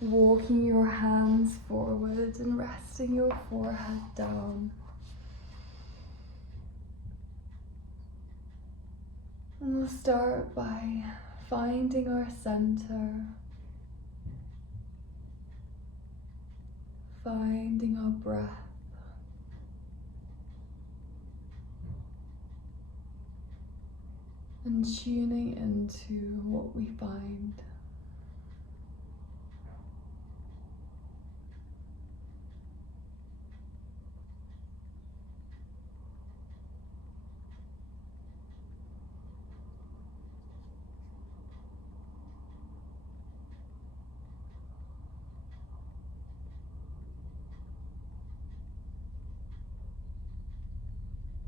walking your hands forward and resting your forehead down. And we'll start by finding our center, finding our breath. And tuning into what we find.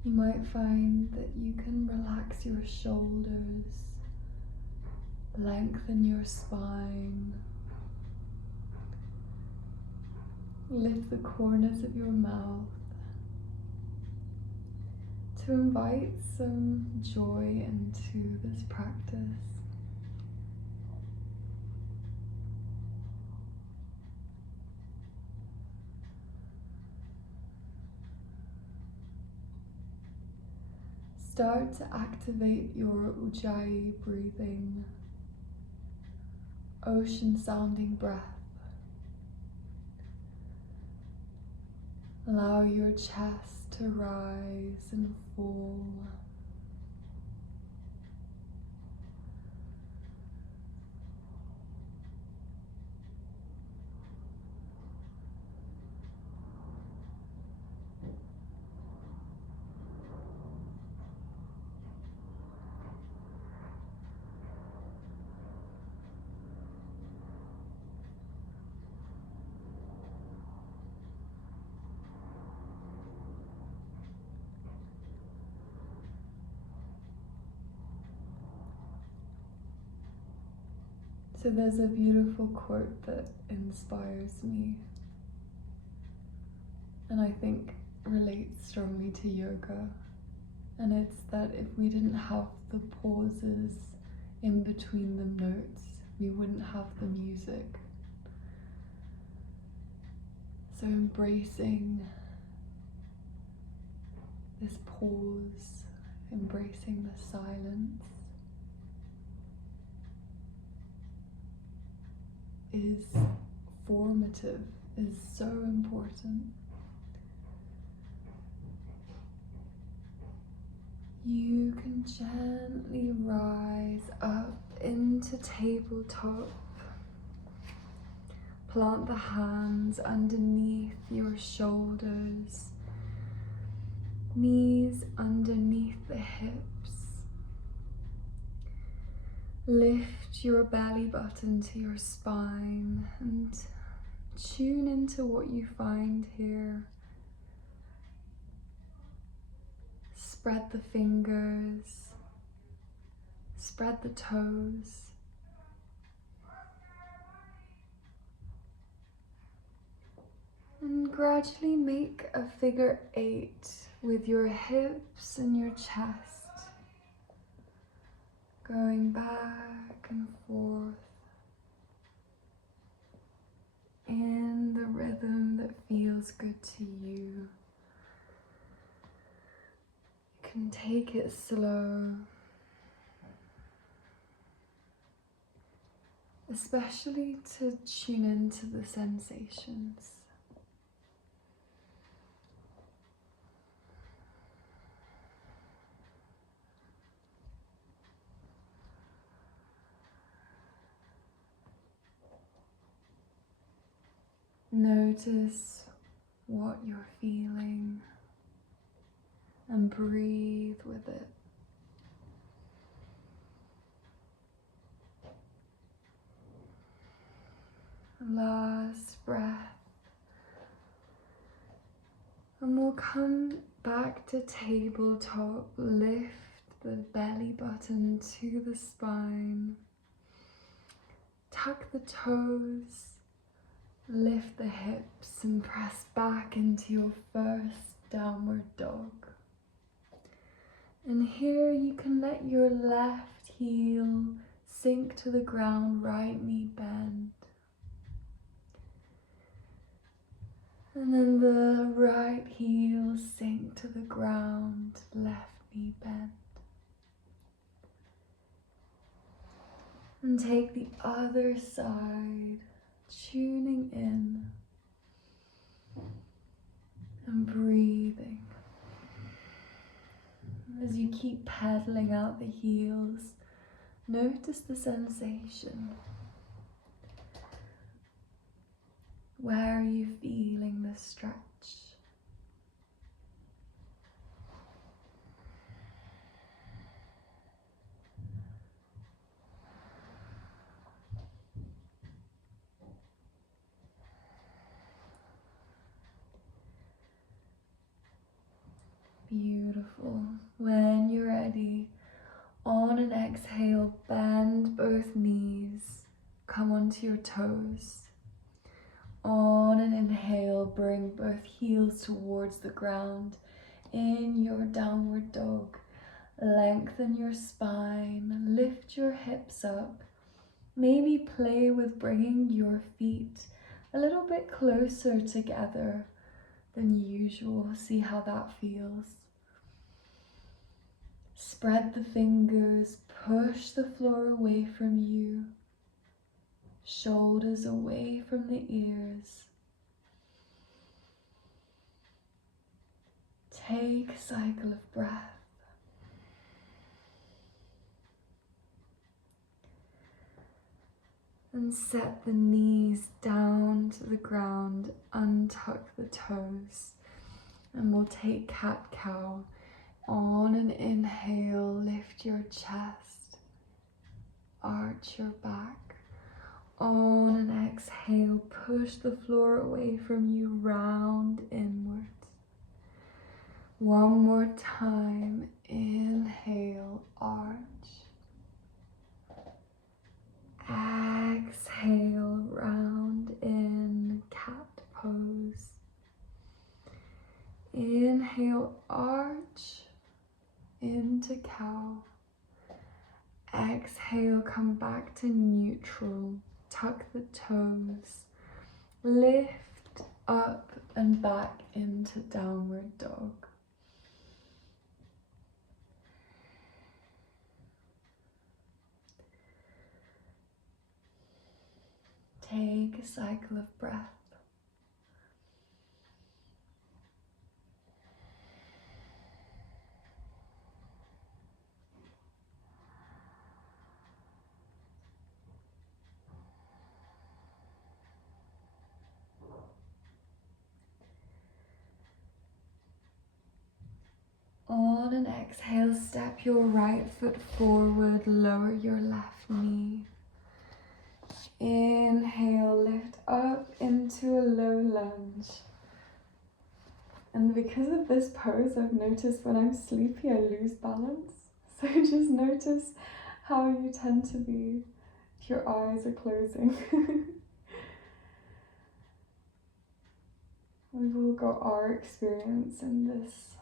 You might find that you can relax your shoulders, lengthen your spine, lift the corners of your mouth to invite some joy into this practice. Start to activate your Ujjayi breathing, ocean sounding breath. Allow your chest to rise and fall. So there's a beautiful quote that inspires me, and I think relates strongly to yoga, and it's that if we didn't have the pauses in between the notes, we wouldn't have the music. So embracing this pause, embracing the silence, is formative, is so important. You can gently rise up into tabletop. Plant the hands underneath your shoulders, knees underneath the hips. Lift your belly button to your spine and tune into what you find here. Spread the fingers, spread the toes. And gradually make a figure 8 with your hips and your chest going back and forth in the rhythm that feels good to you. You can take it slow, especially to tune into the sensations. Notice what you're feeling and breathe with it. Last breath. And we'll come back to tabletop. Lift the belly button to the spine. Tuck the toes. Lift the hips and press back into your first downward dog. And here you can let your left heel sink to the ground, right knee bend. And then the right heel sink to the ground, left knee bend. And take the other side, tuning in and breathing. As you keep pedaling out the heels, notice the sensation. Where are you feeling the stretch? Beautiful. When you're ready, on an exhale, bend both knees, come onto your toes. On an inhale, bring both heels towards the ground. In your downward dog, lengthen your spine, lift your hips up. Maybe play with bringing your feet a little bit closer together than usual. See how that feels. Spread the fingers, push the floor away from you, shoulders away from the ears. Take a cycle of breath. And set the knees down to the ground, untuck the toes, and we'll take cat-cow. On an inhale, lift your chest, arch your back. On an exhale, push the floor away from you, round inwards. One more time, inhale, arch. Exhale, round in, cat pose. Inhale, arch into cow. Exhale, come back to neutral. Tuck the toes. Lift up and back into downward dog. Take a cycle of breath. On an exhale, step your right foot forward, lower your left knee. Inhale, lift up into a low lunge. And because of this pose, I've noticed when I'm sleepy, I lose balance. So just notice how you tend to be if your eyes are closing. We've all got our experience in this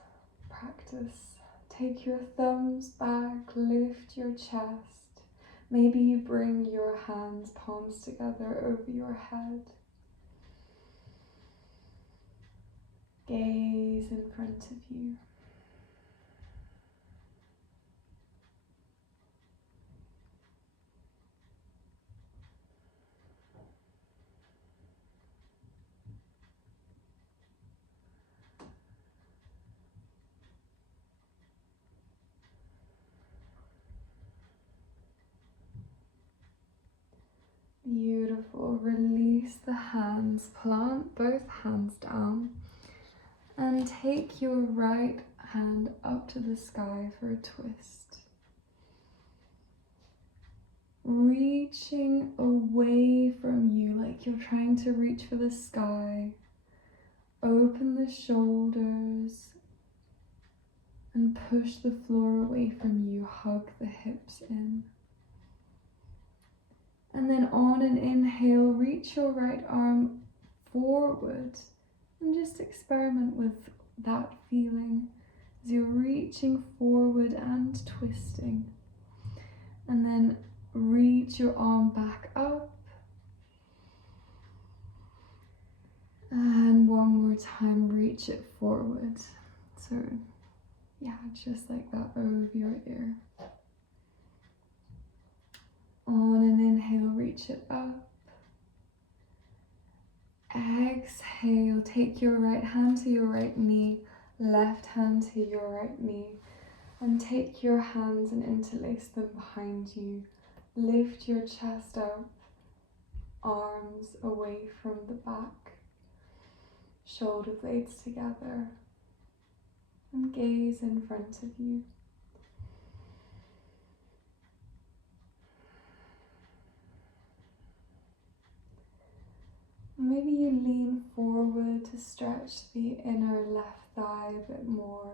practice. Take your thumbs back, lift your chest. Maybe you bring your hands, palms together over your head. Gaze in front of you. Beautiful. Release the hands, plant both hands down, and take your right hand up to the sky for a twist. Reaching away from you like you're trying to reach for the sky. Open the shoulders and push the floor away from you. Hug the hips in. And then on an inhale, reach your right arm forward and just experiment with that feeling as you're reaching forward and twisting. And then reach your arm back up. And one more it forward. So yeah, just like that over your ear. On an inhale, reach it up. Exhale, take your right hand to your right knee, left hand to your right knee, and take your hands and interlace them behind you. Lift your chest up, arms away from the back, shoulder blades together, and gaze in front of you. Maybe you lean forward to stretch the inner left thigh a bit more.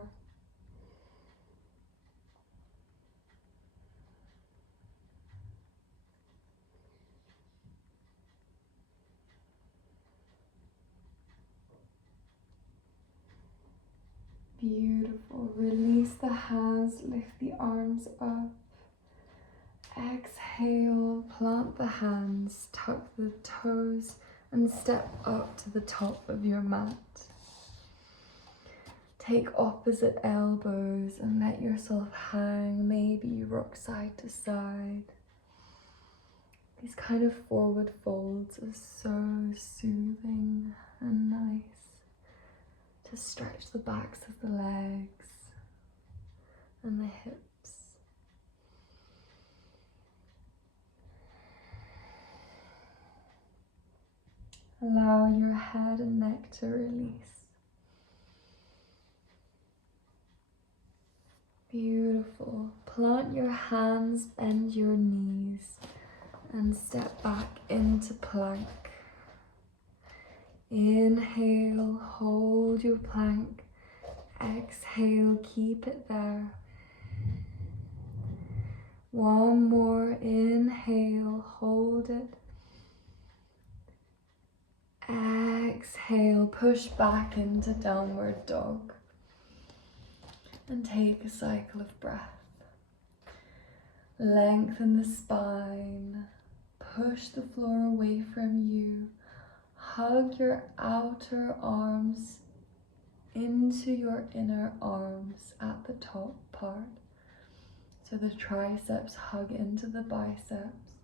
Beautiful. Release the hands, lift the arms up. Exhale, plant the hands, tuck the toes, and step up to the top of your mat. Take opposite elbows and let yourself hang. Maybe you rock side to side. These kind of forward folds are so soothing and nice to stretch the backs of the legs and the hips. Allow your head and neck to release. Beautiful. Plant your hands, bend your knees, and step back into plank. Inhale, hold your plank. Exhale, keep it there. One more, inhale, hold it. Exhale, push back into downward dog. And take a cycle of breath. Lengthen the spine. Push the floor away from you. Hug your outer arms into your inner arms at the top part. So the triceps hug into the biceps.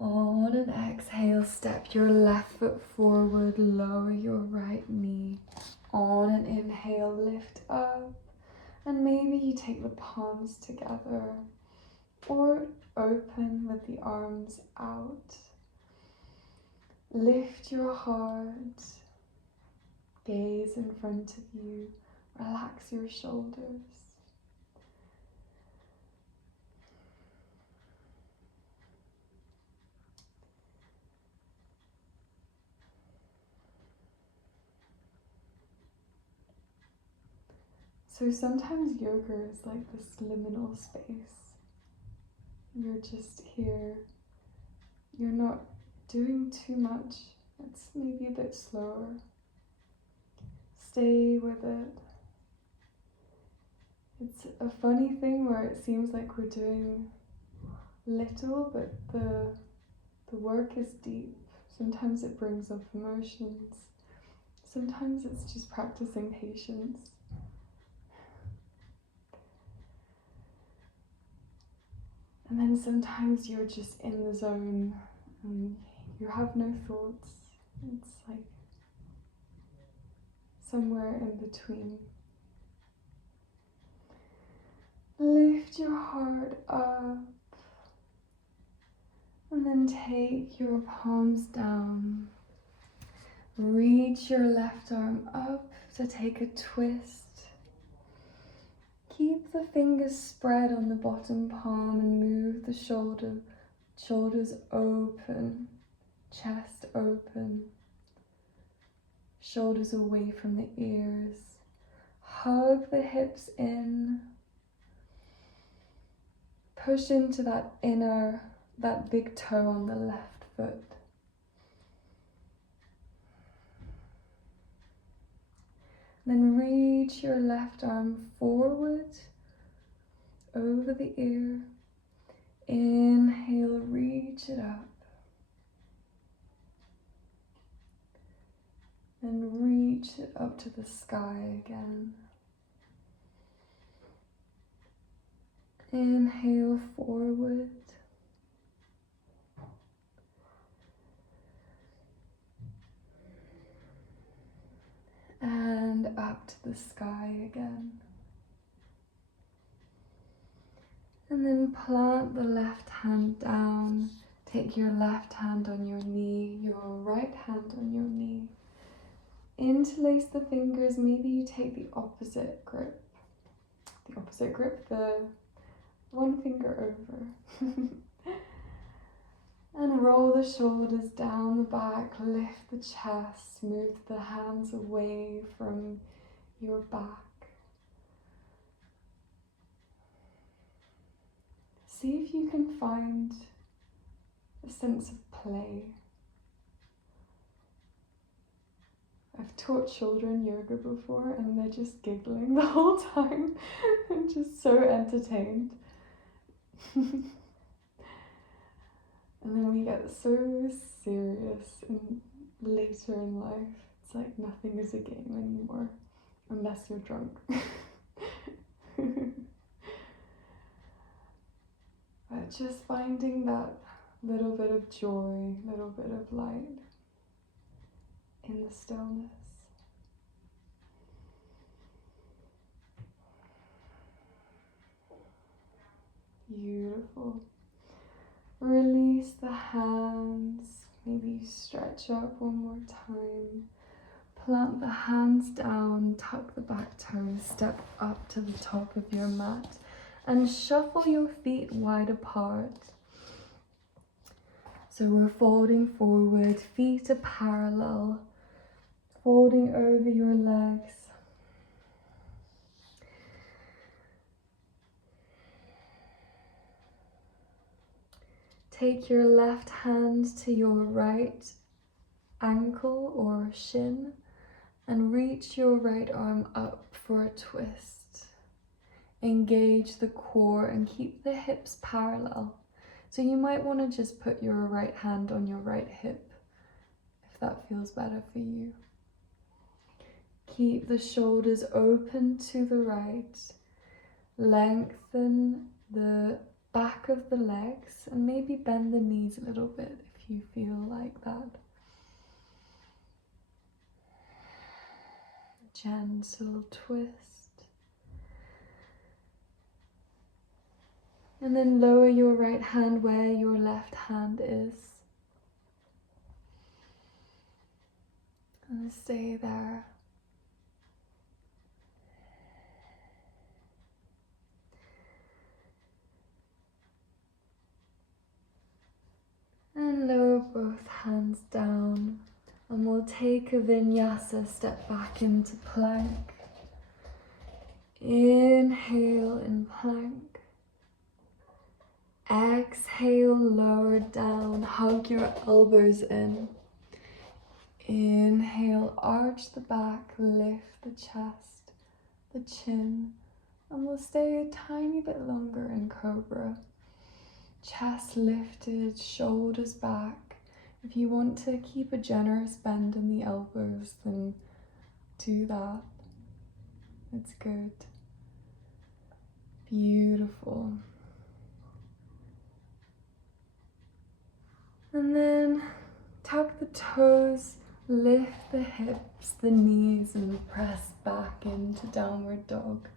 On an exhale, step your left foot forward, lower your right knee. On an inhale, lift up, and maybe you take the palms together or open with the arms out. Lift your heart, gaze in front of you, relax your shoulders. So sometimes yoga is like this liminal space. You're just here. You're not doing too much. It's maybe a bit slower. Stay with it. It's a funny thing where it seems like we're doing little, but the work is deep. Sometimes it brings up emotions. Sometimes it's just practicing patience. And then sometimes you're just in the zone and you have no thoughts. It's like somewhere in between. Lift your heart up and then take your palms down. Reach your left arm up to take a twist. Keep the fingers spread on the bottom palm and move the shoulders open, chest open, shoulders away from the ears. Hug the hips in. Push into that big toe on the left foot. Then reach your left arm forward over the ear. Inhale, reach it up. And reach it up to the sky again. Inhale forward. And up to the sky again. And then plant the left hand down. Take your left hand on your knee, your right hand on your knee. Interlace the fingers. Maybe you take the opposite grip. The one finger over. And roll the shoulders down the back, lift the chest, move the hands away from your back. See if you can find a sense of play. I've taught children yoga before and they're just giggling the whole time and just so entertained. And then we get so serious and later in life, it's like nothing is a game anymore, unless you're drunk. But just finding that little bit of joy, little bit of light in the stillness. Beautiful. Release the hands. Maybe stretch up one more time. Plant the hands down, tuck the back toes, step up to the top of your mat and shuffle your feet wide apart. So we're folding forward, feet are parallel, folding over your legs. Take your left hand to your right ankle or shin and reach your right arm up for a twist. Engage the core and keep the hips parallel. So you might want to just put your right hand on your right hip if that feels better for you. Keep the shoulders open to the right. Lengthen the back of the legs and maybe bend the knees a little bit if you feel like that. Gentle twist. And then lower your right hand where your left hand is. And stay there. And lower both hands down. And we'll take a vinyasa, step back into plank. Inhale in plank. Exhale, lower down, hug your elbows in. Inhale, arch the back, lift the chest, the chin, and we'll stay a tiny bit longer in cobra. Chest lifted, shoulders back. If you want to keep a generous bend in the elbows, then do that. It's good. Beautiful. And then tuck the toes, lift the hips, the knees, and press back into downward dog.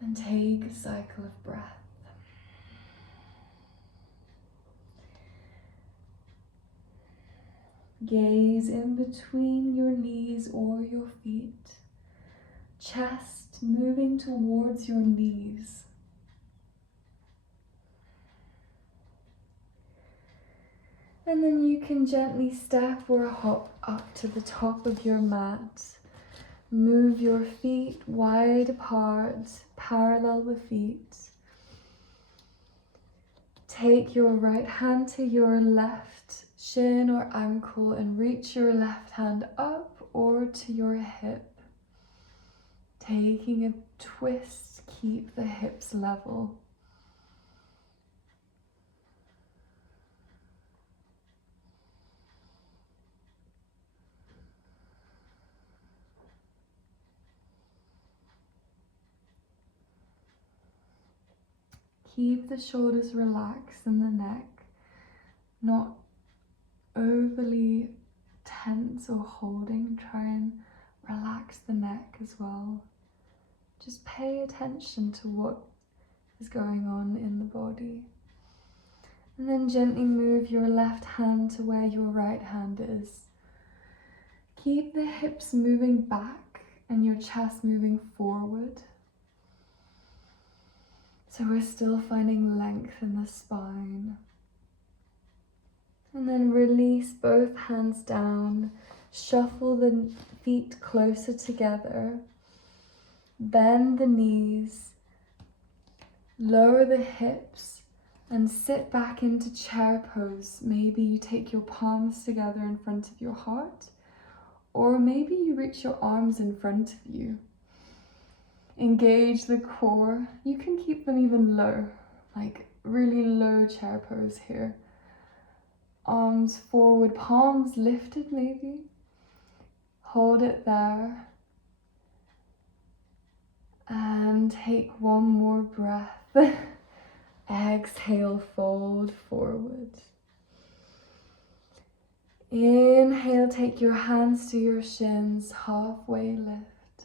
And take a cycle of breath. Gaze in between your knees or your feet. Chest moving towards your knees. And then you can gently step or hop up to the top of your mat. Move your feet wide apart, parallel the feet. Take your right hand to your left shin or ankle and reach your left hand up or to your hip. Taking a twist, keep the hips level. Keep the shoulders relaxed and the neck not overly tense or holding. Try and relax the neck as well. Just pay attention to what is going on in the body. And then gently move your left hand to where your right hand is. Keep the hips moving back and your chest moving forward. So we're still finding length in the spine. And then release both hands down. Shuffle the feet closer together. Bend the knees. Lower the hips and sit back into chair pose. Maybe you take your palms together in front of your heart, or maybe you reach your arms in front of you. Engage the core. You can keep them even low, like really low chair pose here. Arms forward, palms lifted maybe. Hold it there. And take one more breath. Exhale, fold forward. Inhale, take your hands to your shins, halfway lift.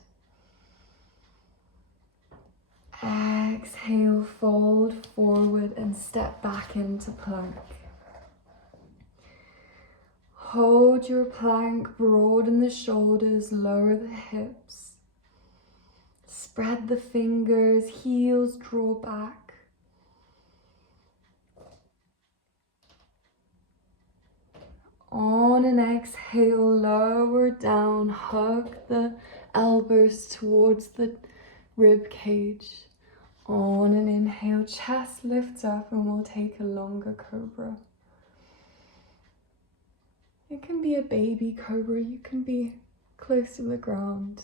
Exhale, fold forward and step back into plank. Hold your plank, broaden the shoulders, lower the hips. Spread the fingers, heels draw back. On an exhale, lower down, hug the elbows towards the rib cage. On an inhale, chest lifts up and we'll take a longer cobra. It can be a baby cobra, you can be close to the ground.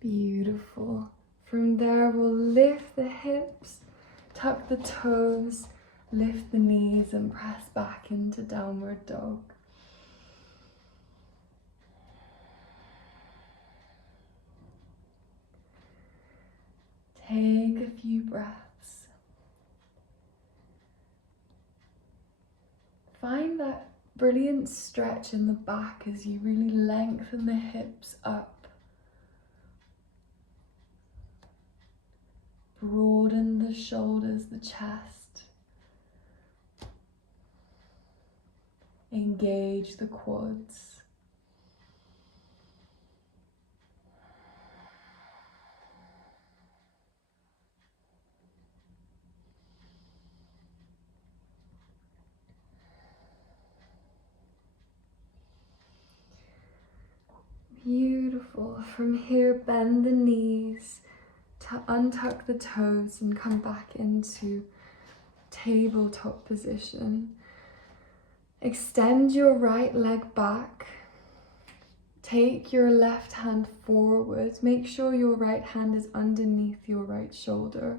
Beautiful. From there, we'll lift the hips, tuck the toes, lift the knees and press back into downward dog. Take a few breaths. Find that brilliant stretch in the back as you really lengthen the hips up. Broaden the shoulders, the chest. Engage the quads. Beautiful. From here, bend the knees to untuck the toes and come back into tabletop position. Extend your right leg back. Take your left hand forward. Make sure your right hand is underneath your right shoulder.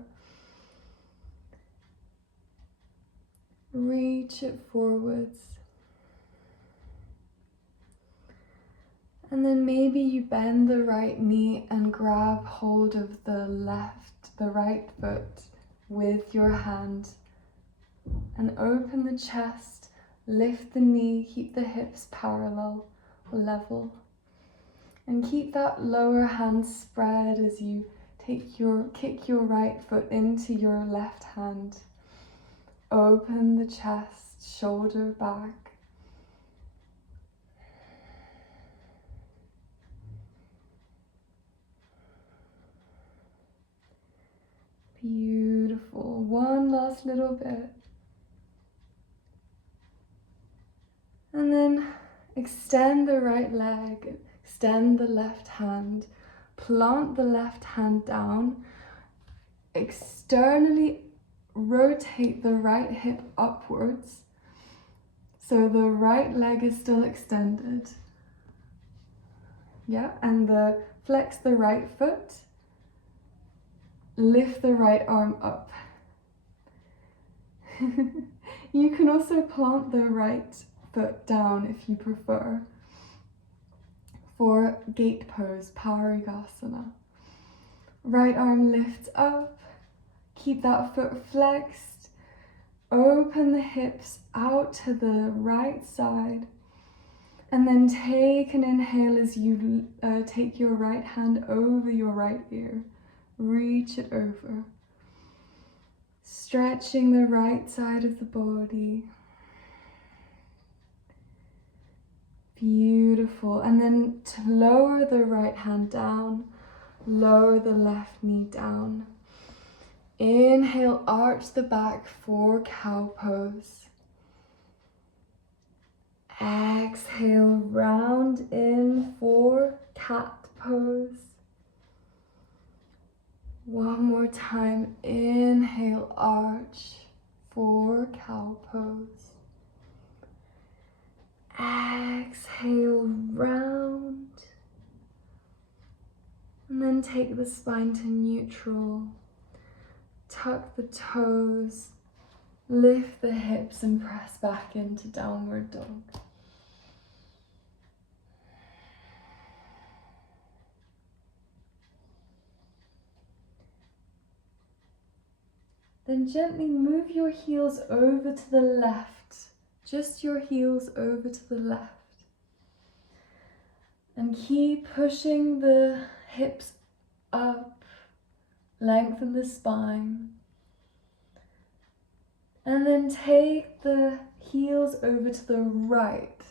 Reach it forwards. And then maybe you bend the right knee and grab hold of the right foot with your hand and open the chest, lift the knee, keep the hips parallel or level. And keep that lower hand spread as you kick your right foot into your left hand. Open the chest, shoulder back. Beautiful. One last little bit. And then extend the right leg, extend the left hand, plant the left hand down, externally rotate the right hip upwards so the right leg is still extended. Yeah, and flex the right foot, lift the right arm up. You can also plant the right foot down if you prefer for gate pose, Asana. Right arm lifts up, keep that foot flexed, open the hips out to the right side, and then take an inhale as you take your right hand over your right ear, reach it over. Stretching the right side of the body. Beautiful. And then to lower the right hand down, lower the left knee down. Inhale, arch the back for cow pose. Exhale, round in for cat pose. One more time, inhale, arch for cow pose. Exhale, round. And then take the spine to neutral. Tuck the toes, lift the hips and press back into downward dog. Then gently move your heels over to the left, just your heels over to the left. And keep pushing the hips up, lengthen the spine. And then take the heels over to the right,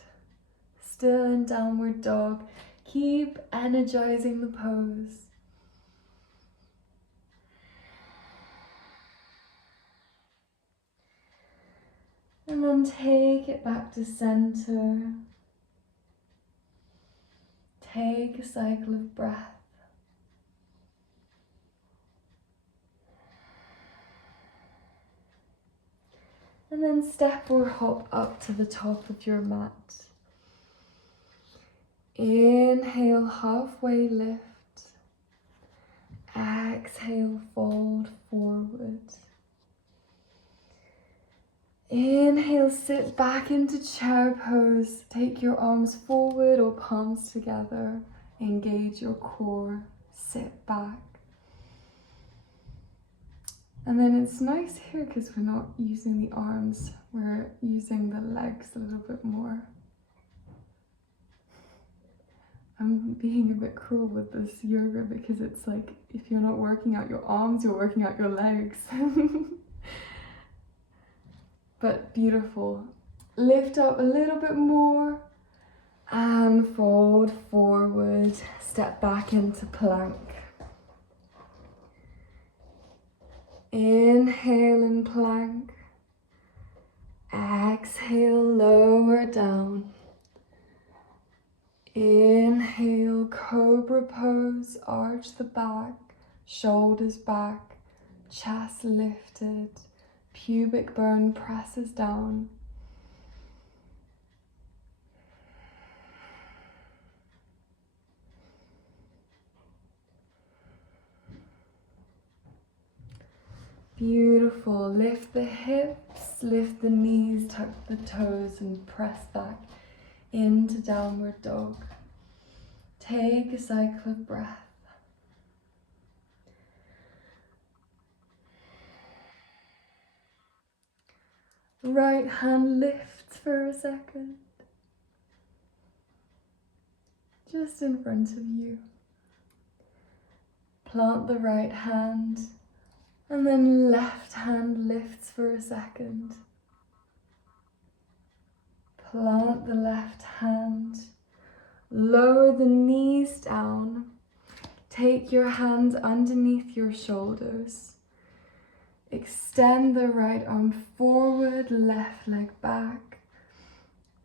still in downward dog. Keep energizing the pose. And then take it back to center. Take a cycle of breath. And then step or hop up to the top of your mat. Inhale, halfway lift. Exhale, fold forward. Inhale, sit back into chair pose. Take your arms forward or palms together. Engage your core. Sit back. And then it's nice here because we're not using the arms. We're using the legs a little bit more. I'm being a bit cruel with this yoga because it's like if you're not working out your arms, you're working out your legs. But beautiful. Lift up a little bit more and fold forward. Step back into plank. Inhale in plank. Exhale, lower down. Inhale, cobra pose, arch the back, shoulders back, chest lifted. Pubic bone presses down. Beautiful. Lift the hips, lift the knees, tuck the toes and press back into downward dog. Take a cycle of breath. Right hand lifts for a second, just in front of you. Plant the right hand, and then left hand lifts for a second. Plant the left hand, lower the knees down, take your hands underneath your shoulders. Extend the right arm forward, left leg back.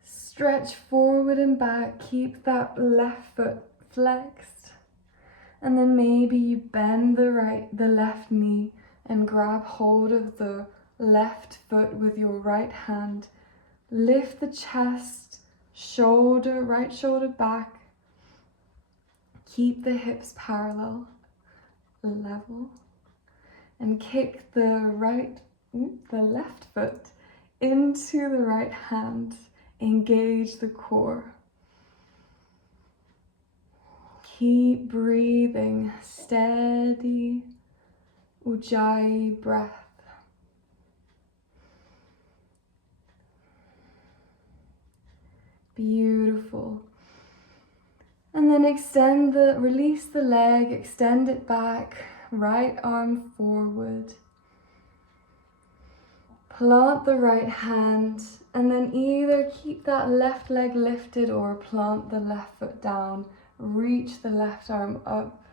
Stretch forward and back, keep that left foot flexed. And then maybe you bend the left knee and grab hold of the left foot with your right hand. Lift the chest, right shoulder back. Keep the hips parallel, level, and kick the left foot into the right hand. Engage the core. Keep breathing, steady Ujjayi breath. Beautiful. And then release the leg, extend it back, right arm forward. Plant the right hand, and then either keep that left leg lifted or plant the left foot down. Reach the left arm up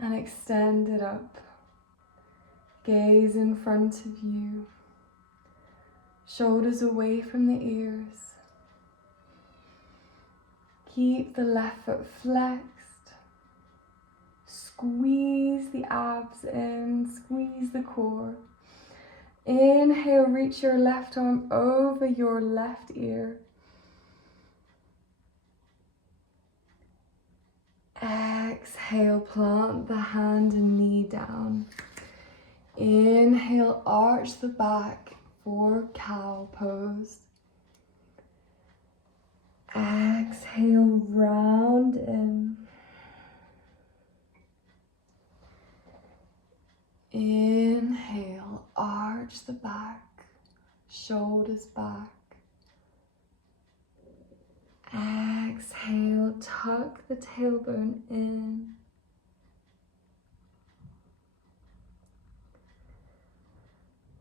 and extend it up. Gaze in front of you. Shoulders away from the ears. Keep the left foot flexed. Squeeze the abs in, squeeze the core. Inhale, reach your left arm over your left ear. Exhale, plant the hand and knee down. Inhale, arch the back for cow pose. Exhale, round in. Inhale, arch the back, shoulders back. Exhale, tuck the tailbone in.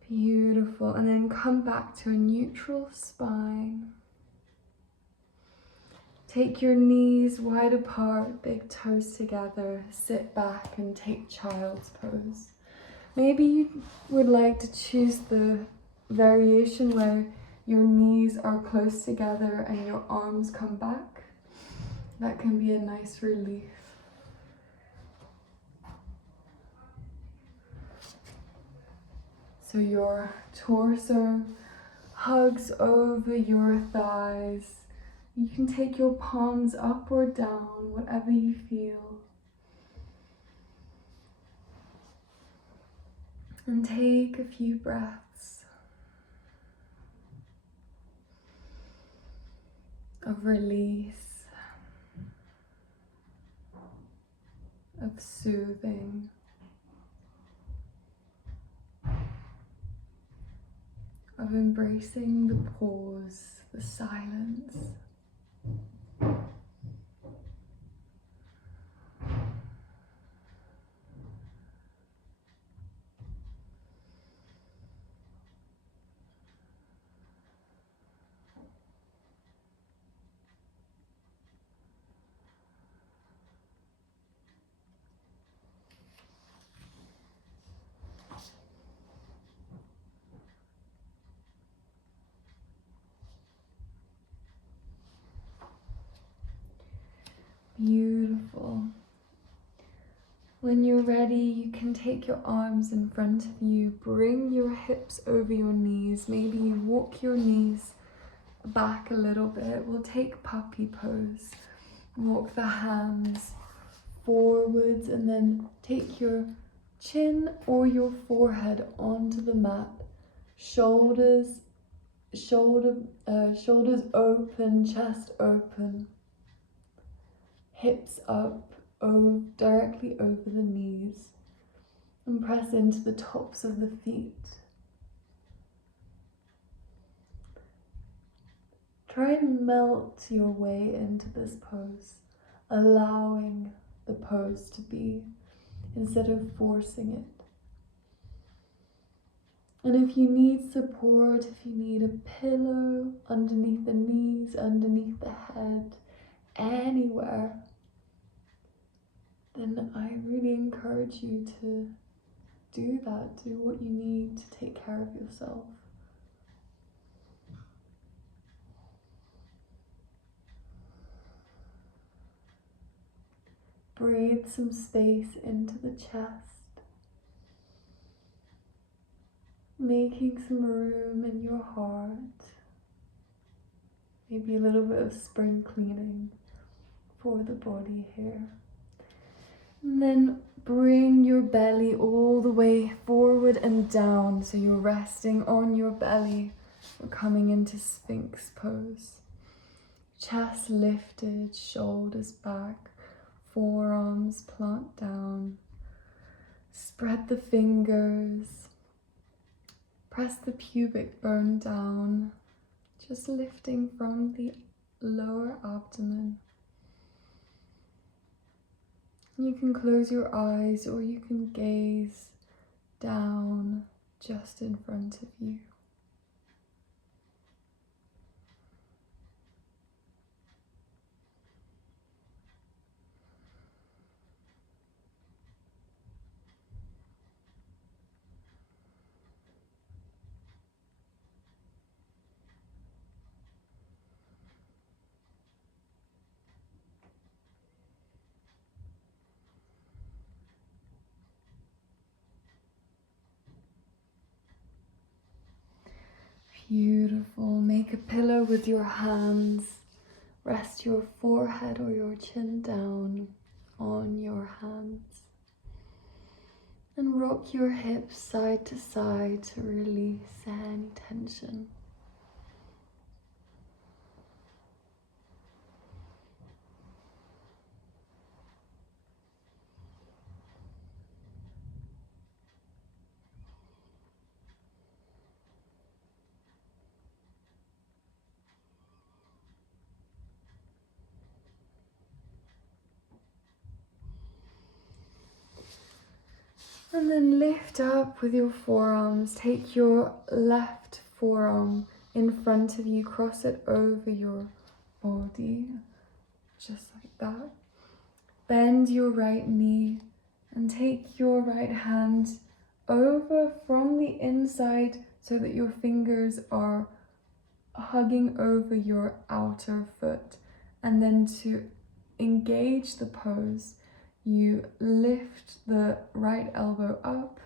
Beautiful, and then come back to a neutral spine. Take your knees wide apart, big toes together, sit back and take child's pose. Maybe you would like to choose the variation where your knees are close together and your arms come back. That can be a nice relief. So your torso hugs over your thighs. You can take your palms up or down, whatever you feel. And take a few breaths of release, of soothing, of embracing the pause, the silence. Beautiful. When you're ready, you can take your arms in front of you, bring your hips over your knees. Maybe you walk your knees back a little bit. We'll take puppy pose. Walk the hands forwards and then take your chin or your forehead onto the mat. Shoulders open, chest open. Hips up, directly over the knees, and press into the tops of the feet. Try and melt your way into this pose, allowing the pose to be, instead of forcing it. And if you need support, if you need a pillow underneath the knees, underneath the head, anywhere, then I really encourage you to do that. Do what you need to take care of yourself. Breathe some space into the chest, making some room in your heart. Maybe a little bit of spring cleaning. for the body here. And then bring your belly all the way forward and down, so you're resting on your belly. We're coming into Sphinx pose. Chest lifted, shoulders back, forearms plant down. Spread the fingers. Press the pubic bone down, just lifting from the lower abdomen. You can close your eyes or you can gaze down just in front of you. Beautiful. Make a pillow with your hands. Rest your forehead or your chin down on your hands. And rock your hips side to side to release any tension. And then lift up with your forearms. Take your left forearm in front of you, cross it over your body, just like that. Bend your right knee and take your right hand over from the inside so that your fingers are hugging over your outer foot. And then to engage the pose, you lift the right elbow up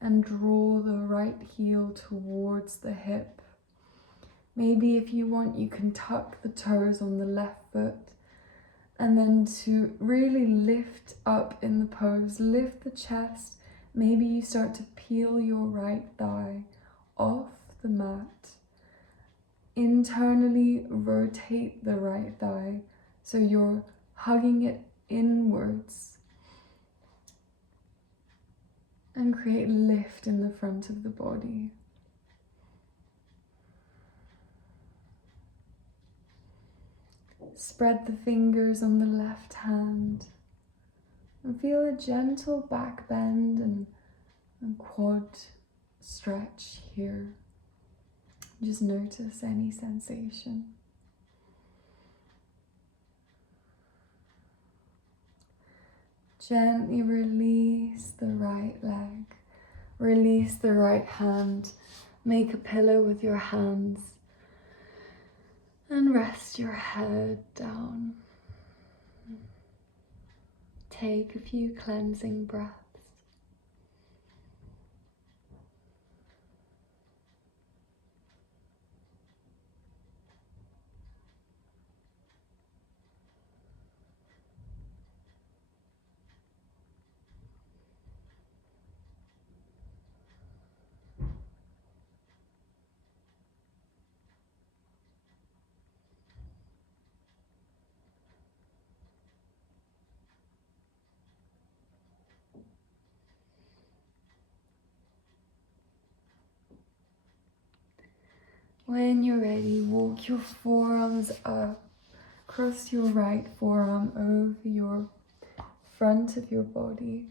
and draw the right heel towards the hip. Maybe if you want, you can tuck the toes on the left foot. And then to really lift up in the pose, lift the chest. Maybe you start to peel your right thigh off the mat. Internally rotate the right thigh so you're hugging it inwards and create lift in the front of the body. Spread the fingers on the left hand and feel a gentle back bend and quad stretch here. Just notice any sensation. Gently release the right leg, release the right hand, make a pillow with your hands and rest your head down. Take a few cleansing breaths. When you're ready, walk your forearms up, cross your right forearm over your front of your body.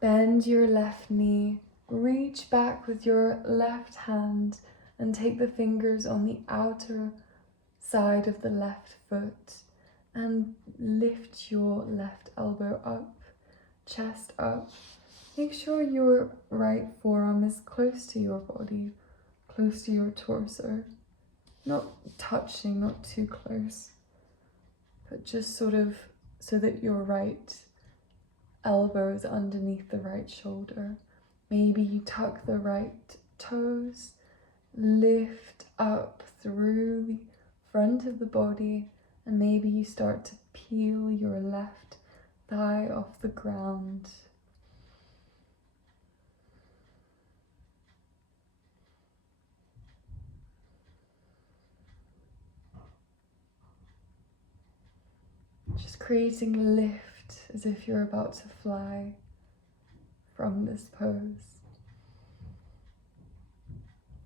Bend your left knee, reach back with your left hand and take the fingers on the outer side of the left foot and lift your left elbow up, chest up. Make sure your right forearm is close to your body, close to your torso, not touching, not too close, but just sort of so that your right elbow is underneath the right shoulder. Maybe you tuck the right toes, lift up through the front of the body And maybe you start to peel your left thigh off the ground. Just creating a lift as if you're about to fly from this pose.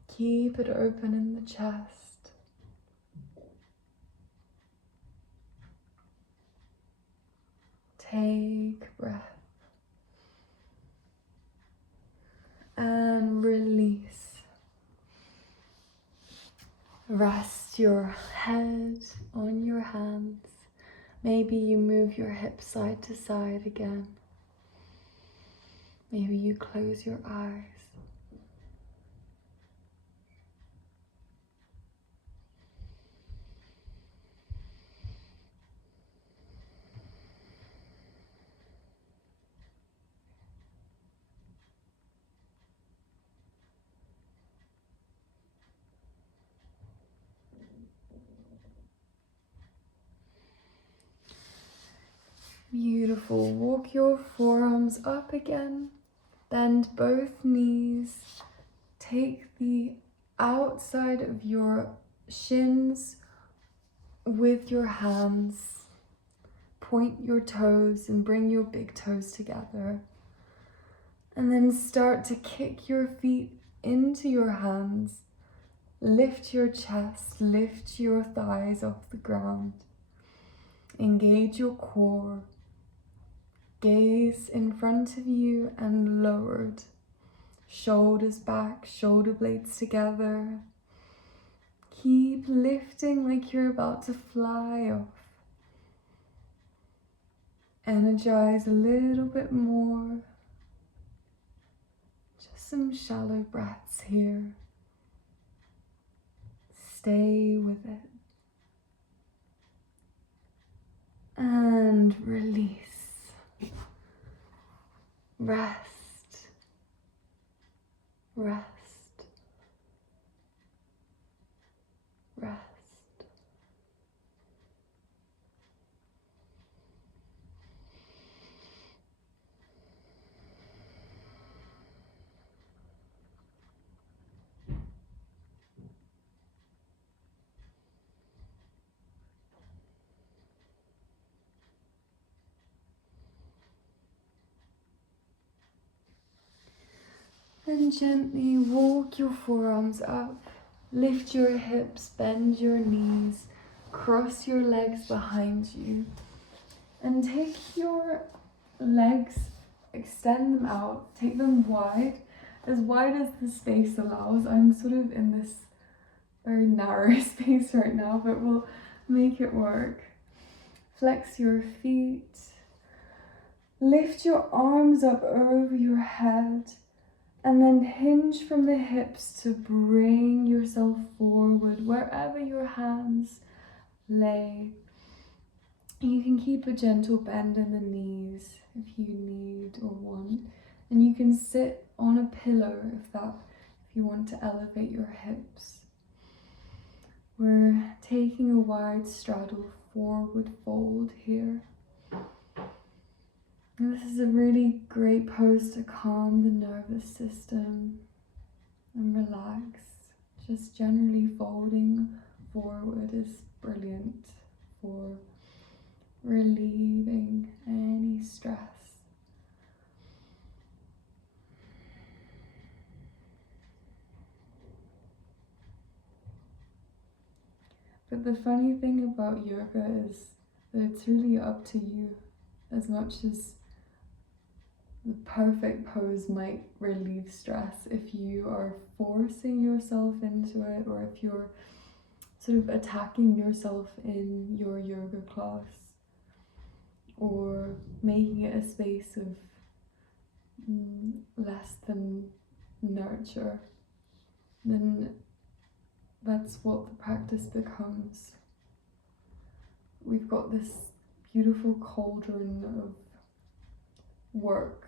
Keep it open in the chest. Take a breath. And release. Rest your head on your hands. Maybe you move your hips side to side again. Maybe you close your eyes. Beautiful. Walk your forearms up again. Bend both knees. Take the outside of your shins with your hands. Point your toes and bring your big toes together. And then start to kick your feet into your hands. Lift your chest, lift your thighs off the ground. Engage your core. Gaze in front of you and lowered. Shoulders back, shoulder blades together. Keep lifting like you're about to fly off. Energize a little bit more. Just some shallow breaths here. Stay with it. And release. Rest. Rest. Rest. Then gently walk your forearms up, lift your hips, bend your knees, cross your legs behind you, and take your legs, extend them out, take them wide as the space allows. I'm sort of in this very narrow space right now, but we'll make it work. Flex your feet, lift your arms up over your head, and then hinge from the hips to bring yourself forward wherever your hands lay. You can keep a gentle bend in the knees if you need or want. And you can sit on a pillow if you want to elevate your hips. We're taking a wide straddle forward fold here. And this is a really great pose to calm the nervous system and relax. Just generally folding forward is brilliant for relieving any stress. But the funny thing about yoga is that it's really up to you as much as the perfect pose might relieve stress. If you are forcing yourself into it, or if you're sort of attacking yourself in your yoga class, or making it a space of less than nurture, then that's what the practice becomes. We've got this beautiful cauldron of work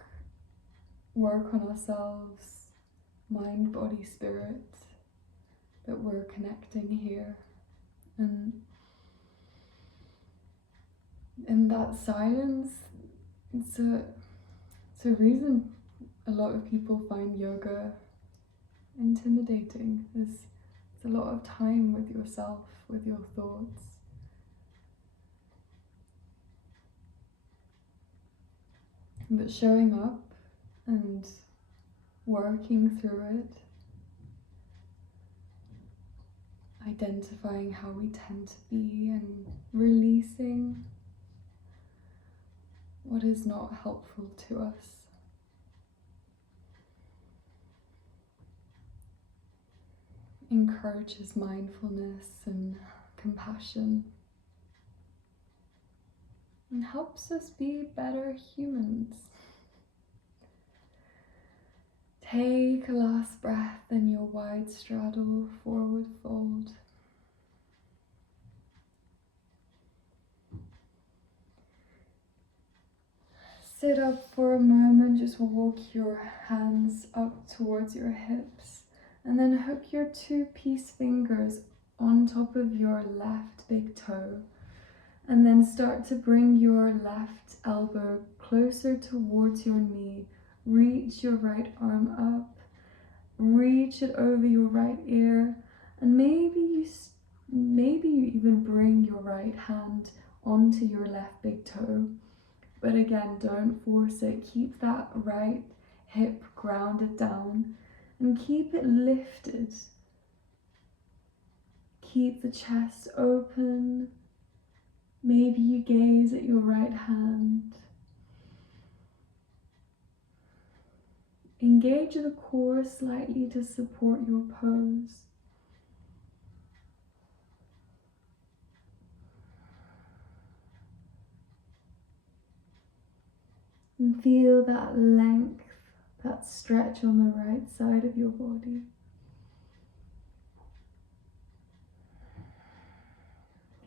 on ourselves, mind, body, spirit, that we're connecting here. And in that silence, it's a reason a lot of people find yoga intimidating. It's a lot of time with yourself, with your thoughts. But showing up and working through it, identifying how we tend to be and releasing what is not helpful to us. Encourages mindfulness and compassion and helps us be better humans. Take a last breath in your wide straddle, forward fold. Sit up for a moment, just walk your hands up towards your hips and then hook your 2 peace fingers on top of your left big toe. And then start to bring your left elbow closer towards your knee. Reach your right arm up, reach it over your right ear, and maybe you even bring your right hand onto your left big toe. But again, don't force it. Keep that right hip grounded down and keep it lifted. Keep the chest open. Maybe you gaze at your right hand. Engage the core slightly to support your pose. And feel that length, that stretch on the right side of your body.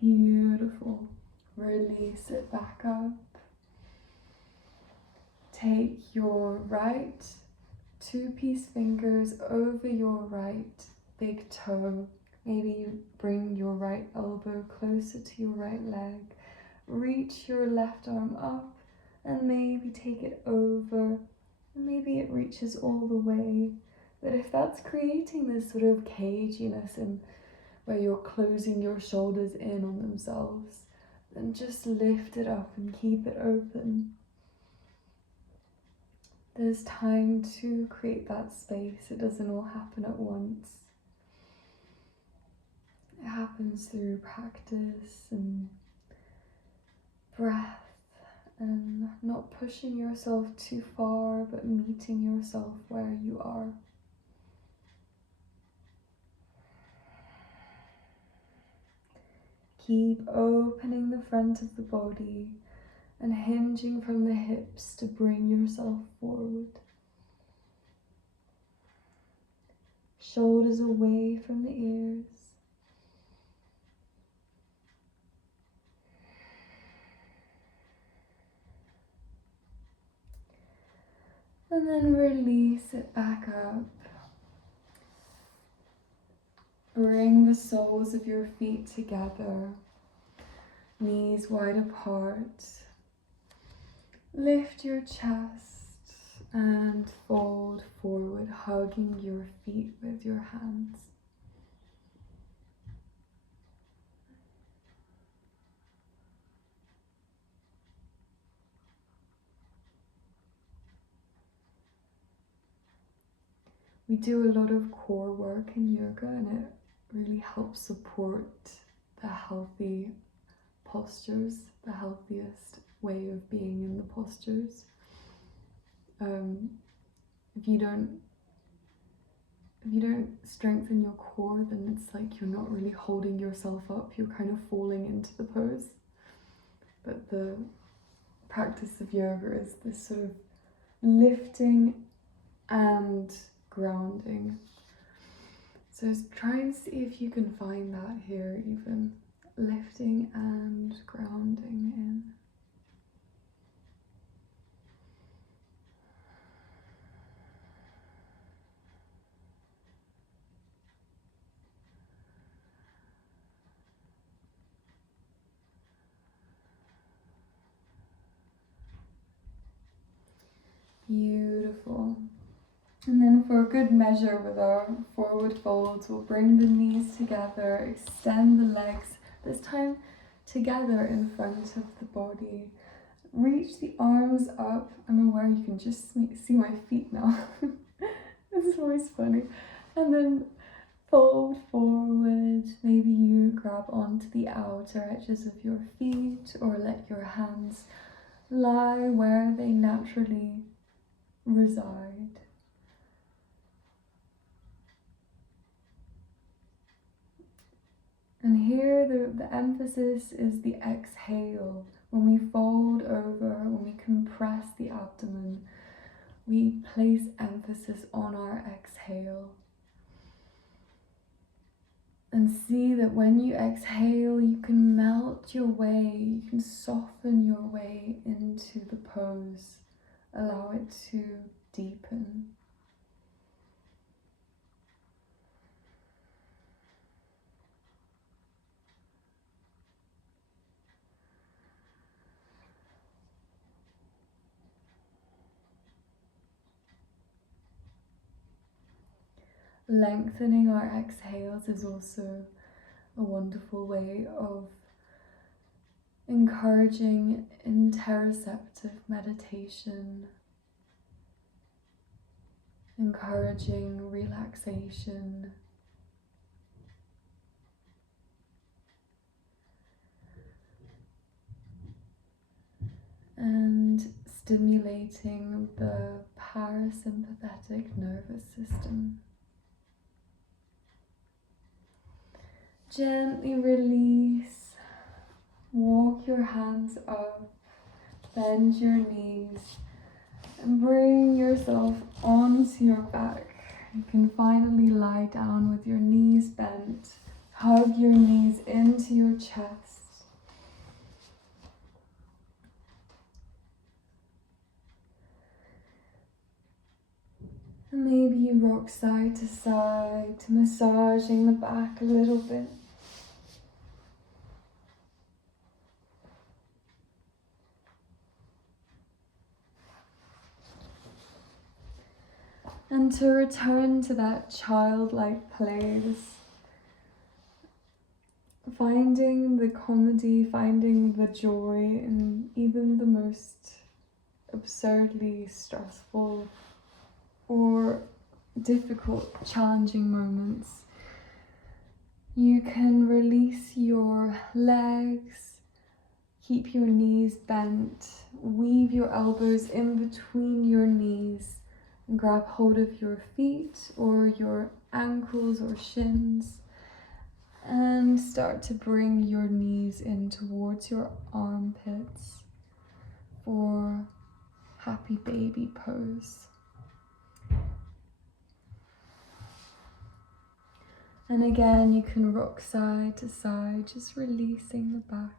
Beautiful. Release it back up. Take your right 2 peace fingers over your right big toe. Maybe you bring your right elbow closer to your right leg. Reach your left arm up and maybe take it over. And maybe it reaches all the way. But if that's creating this sort of caginess and where you're closing your shoulders in on themselves, then just lift it up and keep it open. There's time to create that space. It doesn't all happen at once. It happens through practice and breath and not pushing yourself too far, but meeting yourself where you are. Keep opening the front of the body and hinging from the hips to bring yourself forward. Shoulders away from the ears. And then release it back up. Bring the soles of your feet together, knees wide apart. Lift your chest and fold forward, hugging your feet with your hands. We do a lot of core work in yoga, and it really helps support the healthy postures, the healthiest way of being in the postures. If you don't strengthen your core, then it's like you're not really holding yourself up, you're kind of falling into the pose. But the practice of yoga is this sort of lifting and grounding. So try and see if you can find that here, even lifting and grounding in. Beautiful. And then for a good measure with our forward folds, we'll bring the knees together, extend the legs, this time together in front of the body. Reach the arms up. I'm aware you can just see my feet now. It's always funny. And then fold forward. Maybe you grab onto the outer edges of your feet or let your hands lie where they naturally reside. And here the emphasis is the exhale. When we fold over, when we compress the abdomen, we place emphasis on our exhale. And see that when you exhale, you can melt your way, you can soften your way into the pose. Allow it to deepen. Lengthening our exhales is also a wonderful way of encouraging interoceptive meditation, encouraging relaxation, and stimulating the parasympathetic nervous system. Gently release, walk your hands up, bend your knees, and bring yourself onto your back. You can finally lie down with your knees bent, hug your knees into your chest. And maybe you rock side to side, massaging the back a little bit. And to return to that childlike place, finding the comedy, finding the joy in even the most absurdly stressful or difficult, challenging moments. You can release your legs, keep your knees bent, weave your elbows in between your knees, and grab hold of your feet or your ankles or shins, and start to bring your knees in towards your armpits for happy baby pose. And again, you can rock side to side, just releasing the back.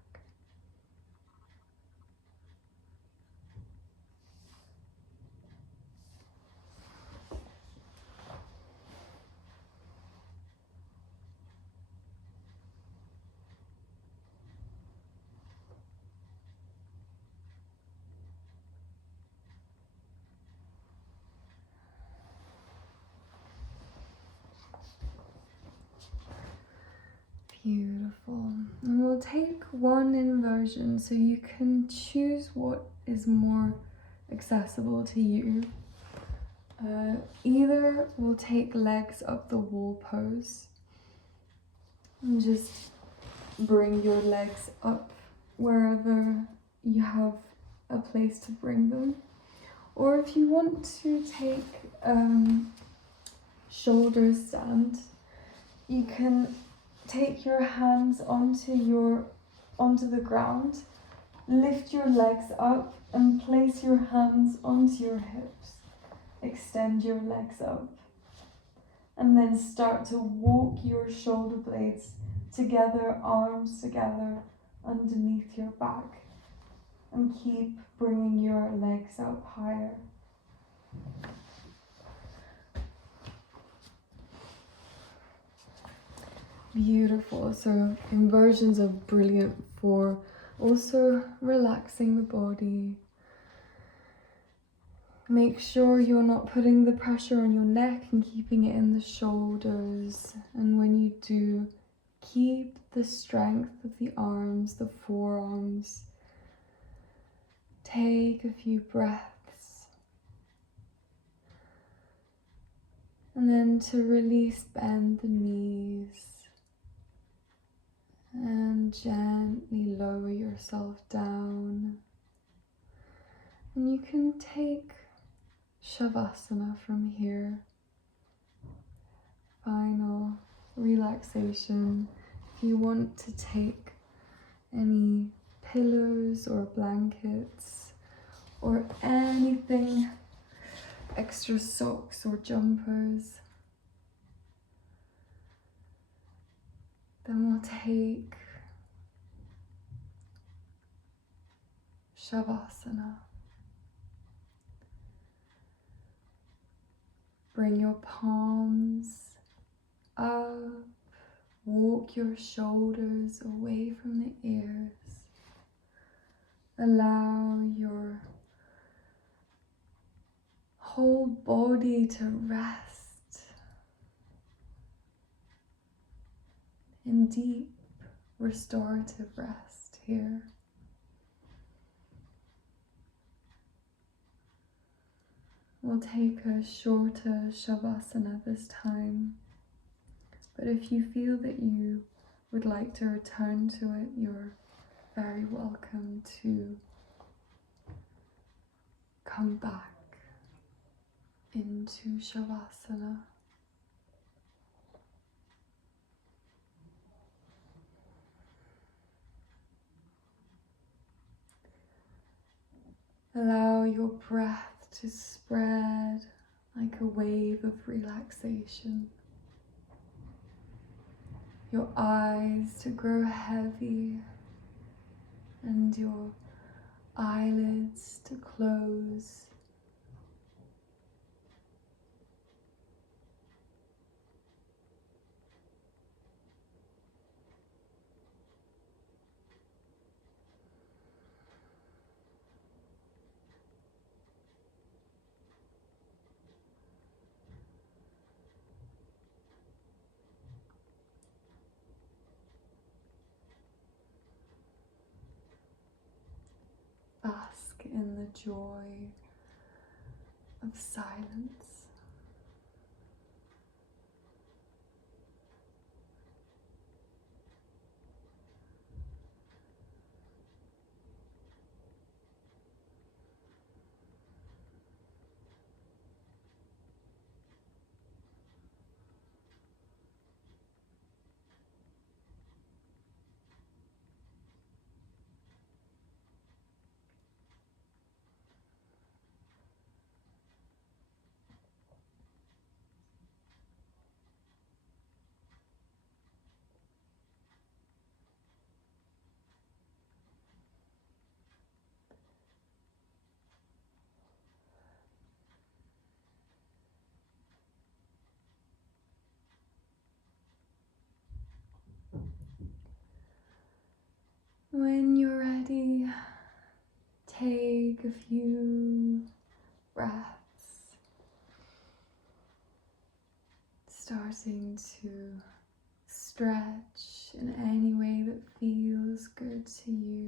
Beautiful. And we'll take one inversion so you can choose what is more accessible to you. Either we'll take legs up the wall pose and just bring your legs up wherever you have a place to bring them. Or if you want to take shoulder stand, you can take your hands onto the ground, lift your legs up and place your hands onto your hips. Extend your legs up and then start to walk your shoulder blades together, arms together underneath your back, and keep bringing your legs up higher. Beautiful. So inversions are brilliant for also relaxing the body, Make sure you're not putting the pressure on your neck and keeping it in the shoulders. And when you do, keep the strength of the arms, the forearms. Take a few breaths. And then to release, bend the knees. And gently lower yourself down. And you can take Shavasana from here. Final relaxation. If you want to take any pillows or blankets or anything, extra socks or jumpers, then we'll take Shavasana. Bring your palms up, walk your shoulders away from the ears. Allow your whole body to rest in deep restorative rest here. We'll take a shorter Shavasana this time, but if you feel that you would like to return to it, you're very welcome to come back into Shavasana. Allow your breath to spread like a wave of relaxation. Your eyes to grow heavy and your eyelids to close. Bask in the joy of silence. When you're ready, take a few breaths, starting to stretch in any way that feels good to you.